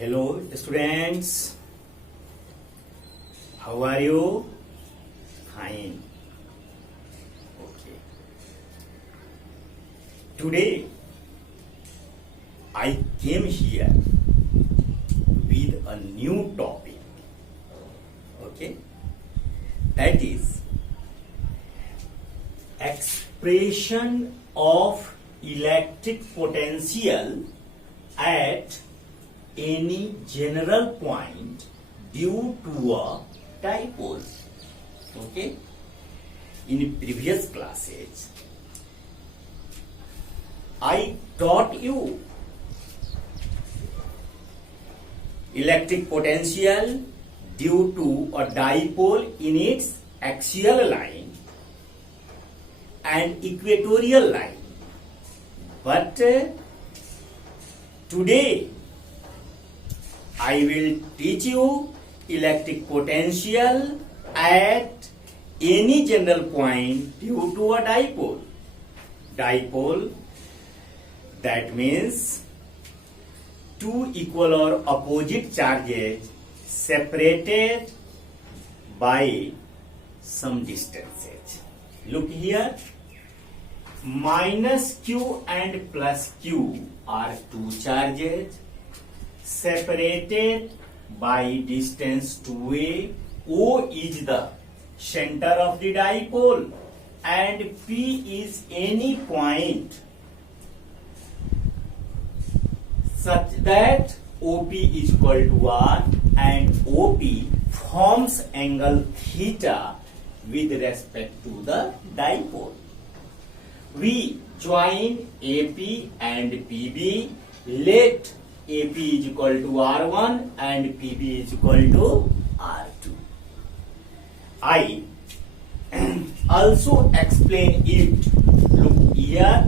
Hello students, how are you? Fine. Okay. Today I came here with a new topic. Okay. That is expression of electric potential at any general point due to a dipole. Okay. In previous classes, I taught you electric potential due to a dipole in its axial line and equatorial line. But today I will teach you electric potential at any general point due to a dipole. Dipole, that means two equal or opposite charges separated by some distances. Look here, minus q and plus q are two charges separated by distance 2a. O is the center of the dipole and P is any point such that OP is equal to R and OP forms angle theta with respect to the dipole. We join AP and PB. Let AP is equal to R1 and PB is equal to R2. I also explain it. Look here.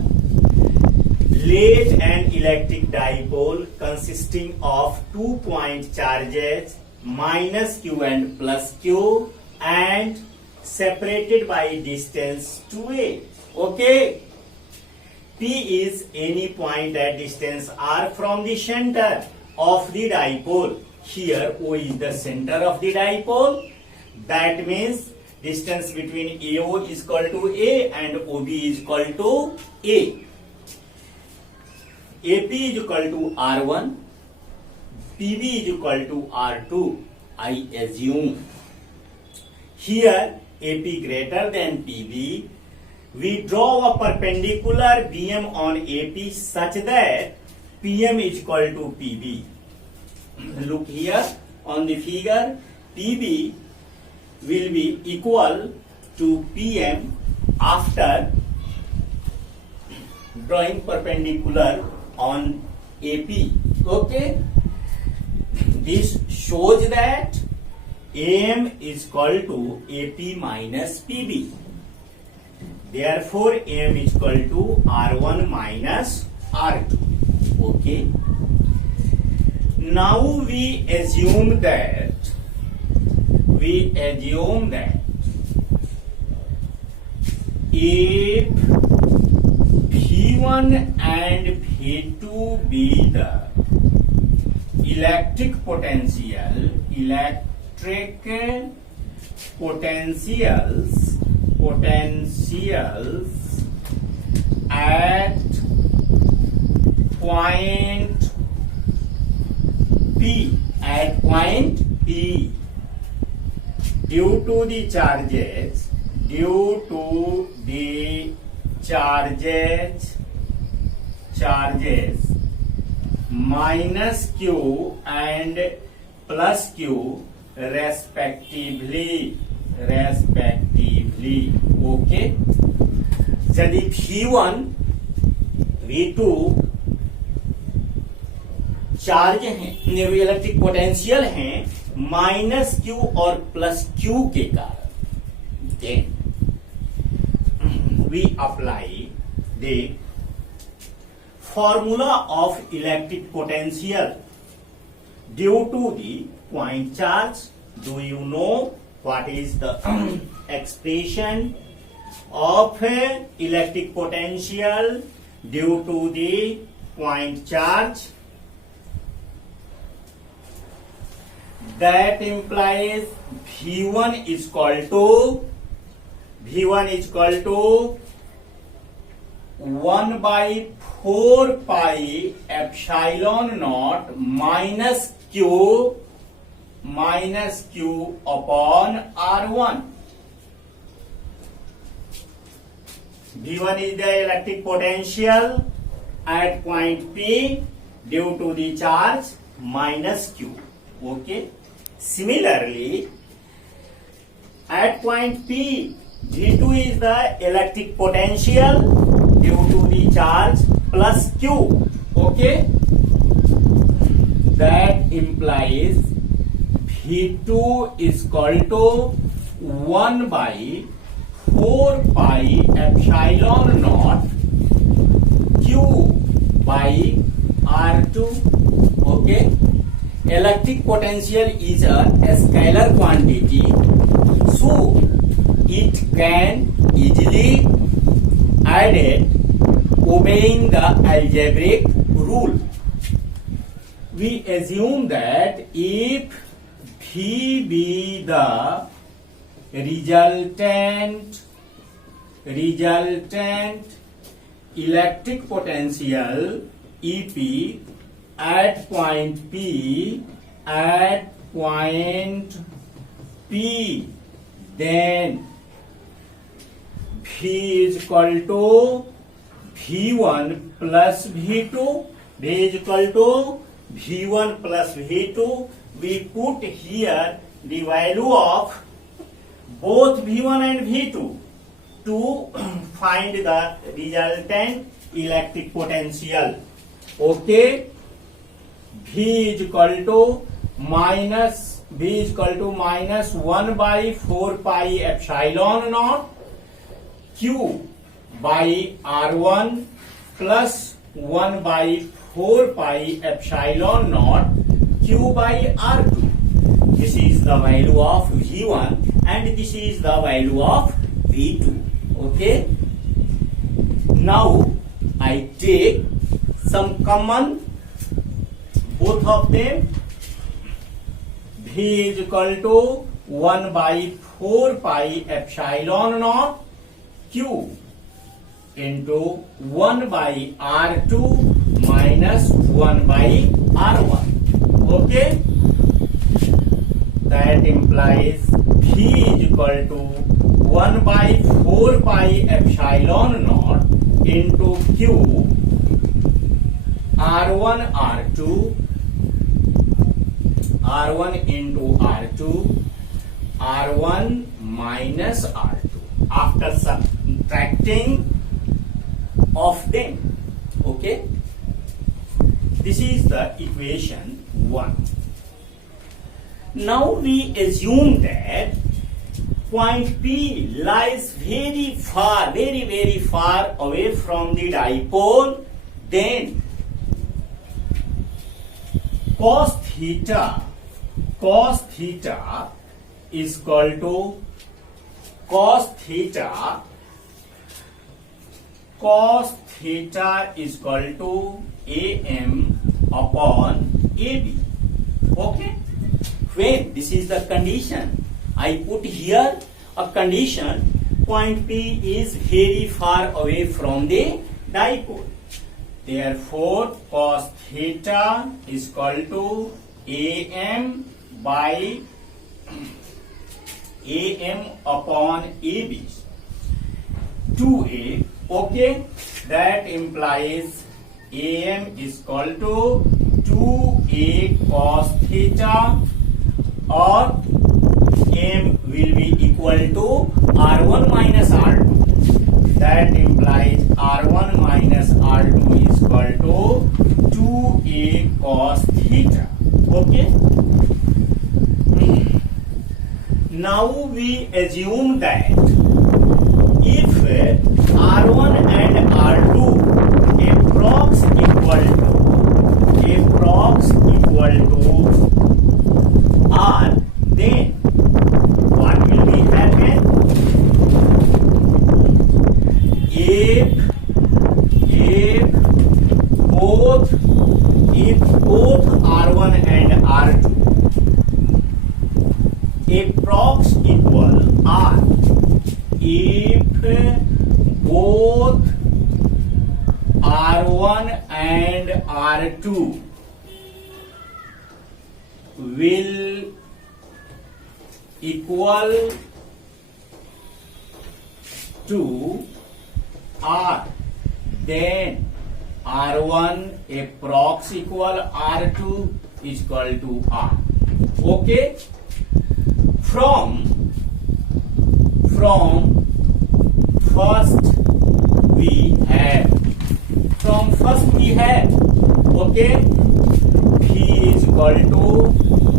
Let an electric dipole consisting of 2 point charges minus q and plus q and separated by distance 2a. Okay. P is any point at distance r from the center of the dipole. Here O is the center of the dipole. That means distance between AO is equal to A and OB is equal to A. AP is equal to R1. PB is equal to R2. I assume here AP greater than PB. We draw a perpendicular BM on AP such that PM is equal to PB. Look here on the figure, PB will be equal to PM after drawing perpendicular on AP. Okay. This shows that AM is equal to AP minus PB. Therefore, AM is equal to R1 minus R2. Okay. Now we assume that if V1 and V2 be the electric potentials at point P due to the charges minus q and plus q respectively. Okay. यदि V1 V2 charge हैं, electric potential हैं minus Q और plus Q के कारण, then we apply the formula of electric potential due to the point charge. Do you know what is the expression of electric potential due to the point charge? that implies V1 is equal to 1 by 4 pi epsilon naught minus q upon R1. V1 is the electric potential at point P due to the charge minus Q. Okay. Similarly, at point P, V2 is the electric potential due to the charge plus Q. Okay. That implies V2 is equal to 1 by 4 pi epsilon naught Q by R2. Okay. Electric potential is a scalar quantity, so it can easily added obeying the algebraic rule. We assume that if V be the resultant electric potential EP at point P, then V is equal to V1 plus V2. V is equal to V1 plus V2. We put here the value of both V1 and V2 to find the resultant electric potential. Okay. V is equal to minus 1 by 4 pi epsilon naught Q by R1 plus 1 by 4 pi epsilon naught Q by R2. This is the value of V1 and this is the value of V2. Okay. Now I take some common, both of them. V is equal to 1 by 4 pi epsilon naught Q into 1 by R2 minus 1 by R1. Okay. That implies V is equal to 1 by 4 pi epsilon naught into Q R1 into R2 R1 minus R2 after subtracting of them. Okay. This is the equation 1. Now we assume that point P lies very far away from the dipole. Then cos theta is equal to AM upon AB. Okay. When this is the condition, I put here a condition, point P is very far away from the dipole. Therefore, cos theta is equal to AM by AM upon AB. 2A. Okay. That implies AM is equal to 2A cos theta, or M will be equal to R1 minus R2. That implies R1 minus R2 is equal to 2A cos theta. Okay. Now we assume that if R1 and R2 approx equal to R, then what will be happen? If both R1 and R2 approx equal R if both R1 and R2 will equal to R, then R1 approx equal R2 is equal to R. Okay? From first we have, okay, V is equal to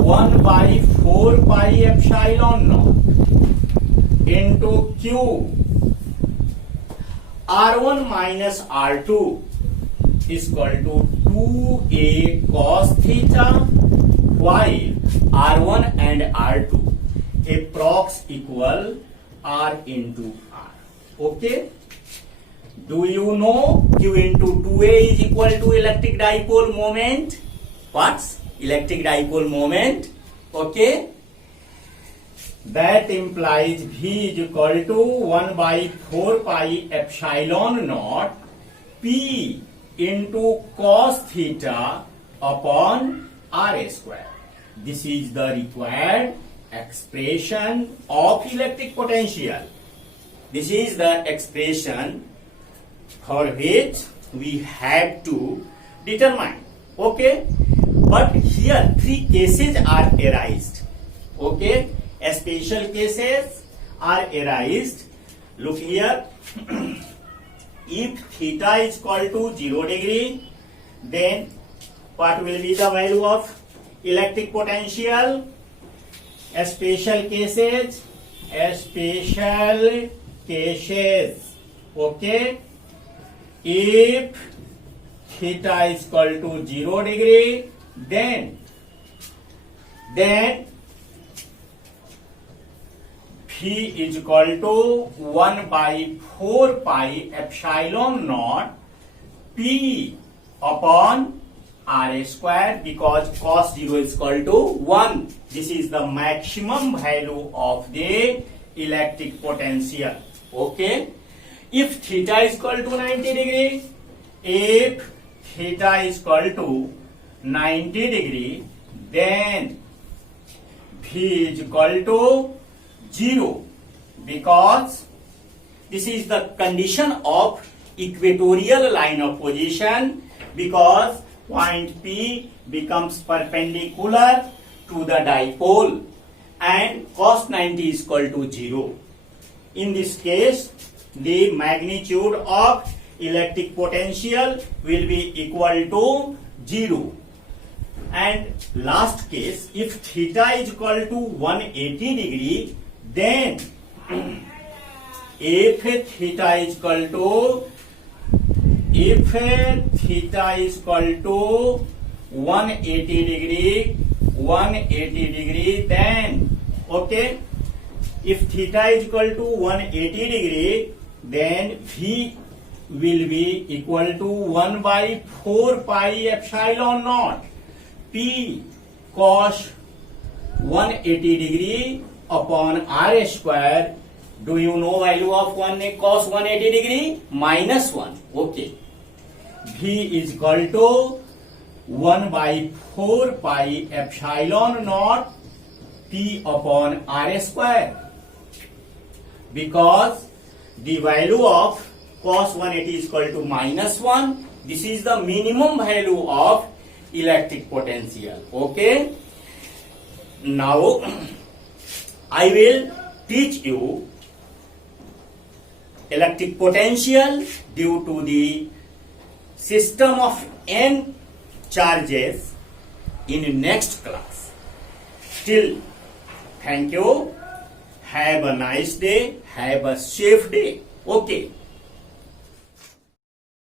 1 by 4 pi epsilon naught into Q R1 minus R2 is equal to 2a cos theta, while R1 and R2 approx equal R into R. Okay? Do you know Q into 2a is equal to electric dipole moment? What's electric dipole moment? Okay? That implies V is equal to 1 by 4 pi epsilon naught P into cos theta upon R square. This is the required expression of electric potential. This is the expression for which we have to determine. Okay? But here 3 cases are arised. Okay? Special cases are arised. Look here. If theta is equal to 0 degree, then what will be the value of electric potential? Special cases. Okay? If theta is equal to 0 degree, then V is equal to 1 by 4 pi epsilon naught P upon R square, because cos 0 is equal to 1. This is the maximum value of the electric potential. Okay? If theta is equal to 90 degree, then V is equal to 0, because this is the condition of equatorial line of position, because point P becomes perpendicular to the dipole and cos 90 is equal to 0. In this case, the magnitude of electric potential will be equal to 0. And last case, if theta is equal to 180 degree, then if theta is equal to 180 degree, then okay, if theta is equal to 180 degree, then V will be equal to 1 by 4 pi epsilon naught P cos 180 degree upon R square. Do you know value of cos 180 degree? -1. Okay. V is equal to 1 by 4 pi epsilon naught P upon R square, because the value of cos 180 is equal to -1. This is the minimum value of electric potential. Okay? Now I will teach you electric potential due to the system of n charges in next class. Till, thank you. Have a nice day. Have a safe day. Okay.